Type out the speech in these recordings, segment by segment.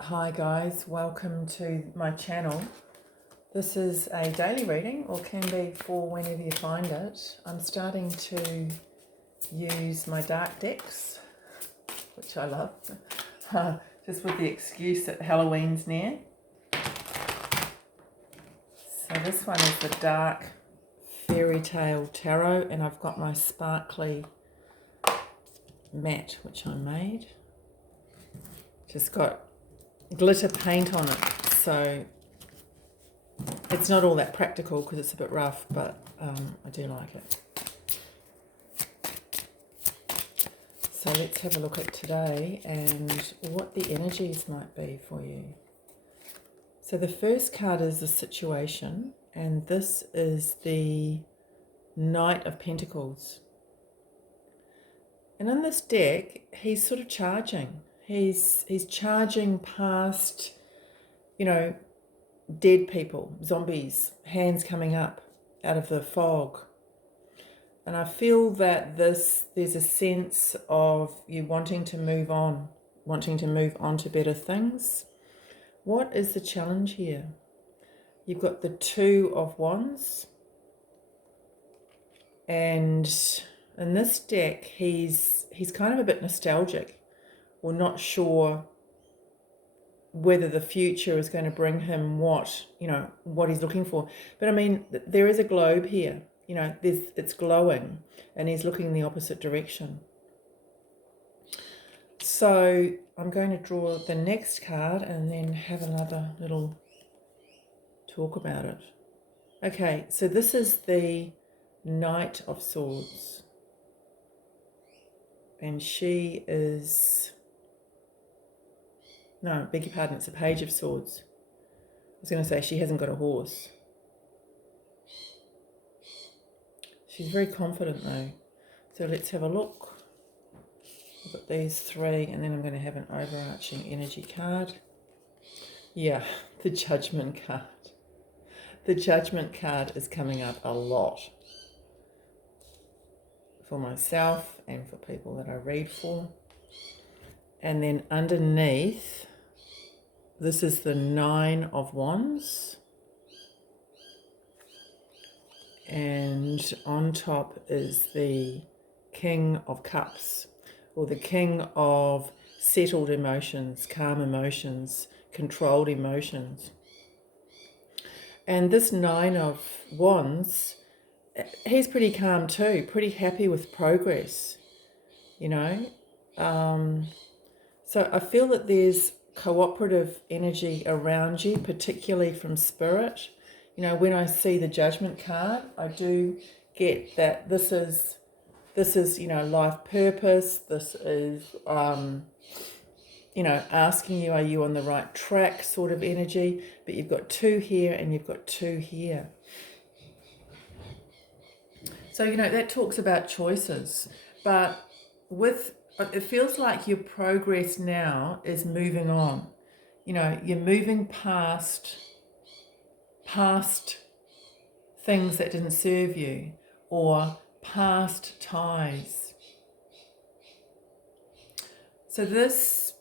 Hi guys, welcome to my channel. This is a daily reading, or can be for whenever you find it. I'm starting to use my dark decks, which I love, just with the excuse that Halloween's near. So this one is the Dark Fairy Tale Tarot, and I've got my sparkly mat, which I made. Just got glitter paint on it, so it's not all that practical because it's a bit rough, but I do like it. So let's have a look at today and what the energies might be for you. So the first card is the situation, and this is the Knight of Pentacles. And in this deck, he's sort of charging. He's charging past, dead people, zombies, hands coming up out of the fog. And I feel that there's a sense of you wanting to move on to better things. What is the challenge here? You've got the Two of Wands. And in this deck, he's kind of a bit nostalgic, or not sure whether the future is going to bring him what he's looking for. But I mean, there is a globe here, it's glowing, and he's looking in the opposite direction. So I'm going to draw the next card and then have another little talk about it. Okay, so this is the Knight of Swords, and she is, no, beg your pardon, it's a Page of Swords. I was going to say she hasn't got a horse. She's very confident though. So let's have a look. I've got these three, and then I'm going to have an overarching energy card. Yeah, the Judgment card. The Judgment card is coming up a lot for myself and for people that I read for. And then underneath, this is the Nine of Wands. And on top is the King of Cups, or the King of settled emotions, calm emotions, controlled emotions. And this Nine of Wands, he's pretty calm too, pretty happy with progress, So I feel that there's cooperative energy around you, particularly from Spirit. When I see the Judgment card, I do get that this is life purpose. This is, asking you, are you on the right track sort of energy? But you've got two here and you've got two here. So, that talks about choices. But it feels like your progress now is moving on. You're moving past things that didn't serve you, or past ties. So this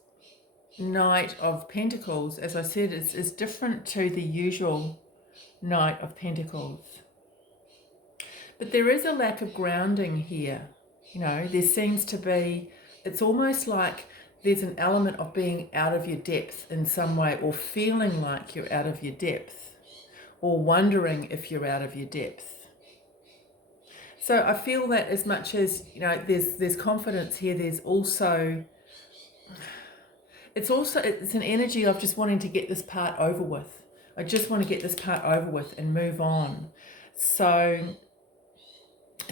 Knight of Pentacles, as I said, is different to the usual Knight of Pentacles. But there is a lack of grounding here. There seems to be, it's almost like there's an element of being out of your depth in some way, or feeling like you're out of your depth, or wondering if you're out of your depth. So I feel that as much as, there's confidence here, there's also, it's an energy of just wanting to get this part over with. I just want to get this part over with and move on. So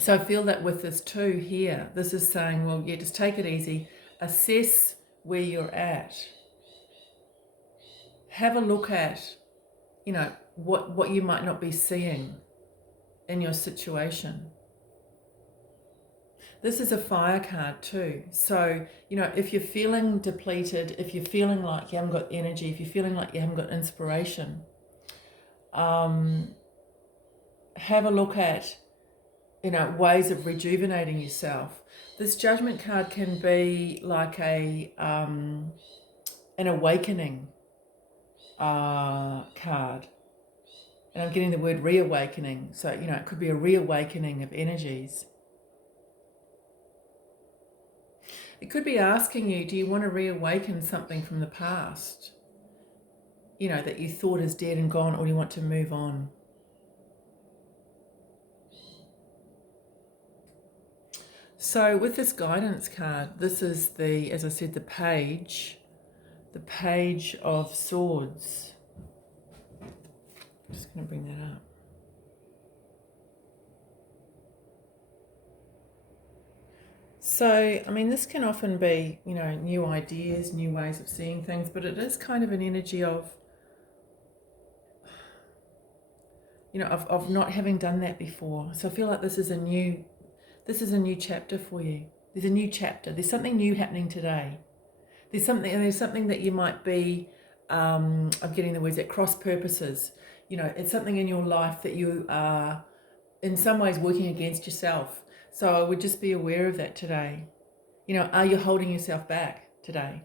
I feel that with this two here, this is saying, well, yeah, just take it easy. Assess where you're at. Have a look at, what you might not be seeing in your situation. This is a fire card too. So, if you're feeling depleted, if you're feeling like you haven't got energy, if you're feeling like you haven't got inspiration, have a look at, ways of rejuvenating yourself. This Judgment card can be like an an awakening card. And I'm getting the word reawakening. So, it could be a reawakening of energies. It could be asking you, do you want to reawaken something from the past? That you thought is dead and gone, or do you want to move on? So with this guidance card, this is as I said, the Page of Swords. I'm just going to bring that up. So, this can often be, new ideas, new ways of seeing things, but it is kind of an energy of, of not having done that before. So I feel like this is a new chapter for you. There's a new chapter. There's something new happening today. There's something that you might be, I'm getting the words at cross purposes. It's something in your life that you are in some ways working against yourself. So I would just be aware of that today. Are you holding yourself back today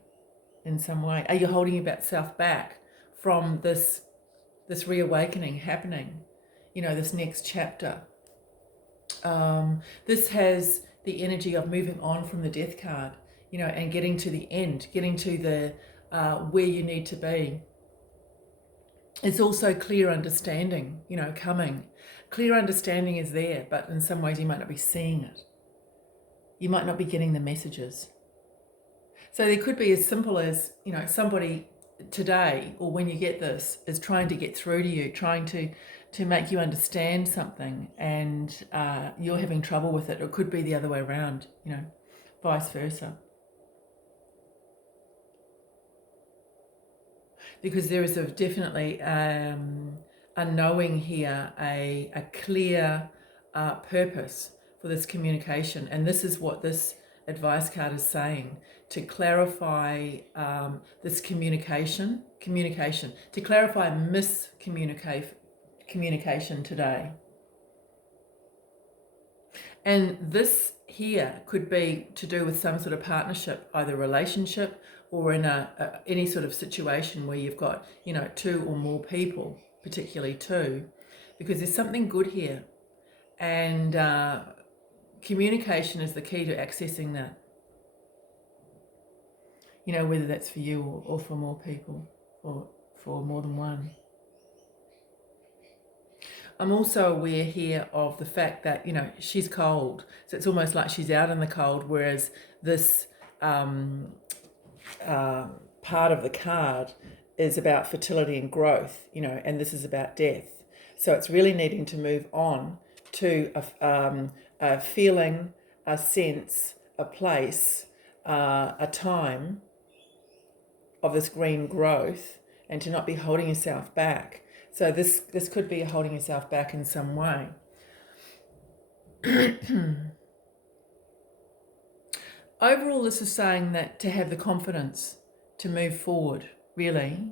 in some way? Are you holding yourself back from this reawakening happening? This next chapter. This has the energy of moving on from the Death card, and getting to the end, getting to the where you need to be. It's also clear understanding, coming. Clear understanding is there, but in some ways you might not be seeing it. You might not be getting the messages. So there could be as simple as, somebody today, or when you get this, is trying to get through to you, trying to make you understand something, and you're having trouble with it. Or it could be the other way around, vice versa. Because there is definitely a knowing here, a clear purpose for this communication. And this is what this advice card is saying, to clarify this communication, to clarify miscommunication today. And this here could be to do with some sort of partnership, either relationship or in any sort of situation where you've got, two or more people, particularly two, because there's something good here. And communication is the key to accessing that. Whether that's for you or for more people, or for more than one. I'm also aware here of the fact that, she's cold. So it's almost like she's out in the cold, whereas this part of the card is about fertility and growth, and this is about death. So it's really needing to move on to a feeling, a sense, a place, a time of this green growth, and to not be holding yourself back. So this could be holding yourself back in some way. Overall, this is saying that to have the confidence to move forward, really.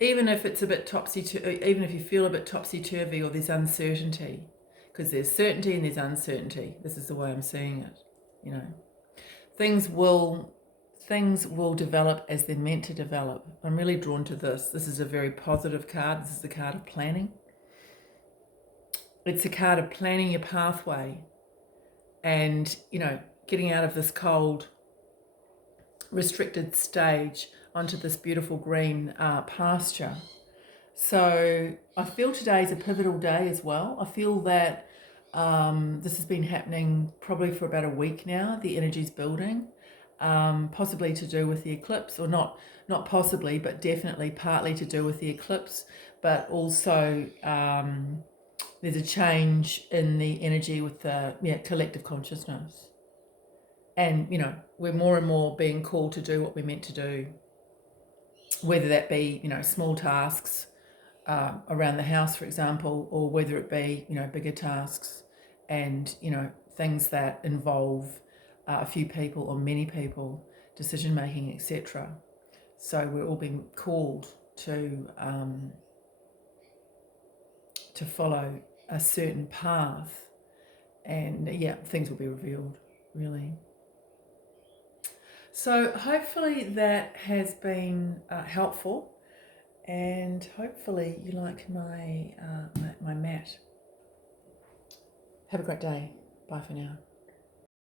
Even if it's a bit even if you feel a bit topsy-turvy, or there's uncertainty, because there's certainty and there's uncertainty. This is the way I'm seeing it, Things will develop as they're meant to develop. I'm really drawn to this. This is a very positive card. This is the card of planning. It's a card of planning your pathway and, getting out of this cold, restricted stage onto this beautiful green pasture. So I feel today is a pivotal day as well. I feel that this has been happening probably for about a week now. The energy's building. Possibly to do with the eclipse, or not possibly, but definitely partly to do with the eclipse, but also there's a change in the energy with the collective consciousness. And, we're more and more being called to do what we're meant to do, whether that be, small tasks around the house, for example, or whether it be, bigger tasks and, things that involve a few people or many people, decision making, etc. So we're all being called to follow a certain path, and things will be revealed, really. So hopefully that has been helpful, and hopefully you like my mat. Have a great day. Bye for now.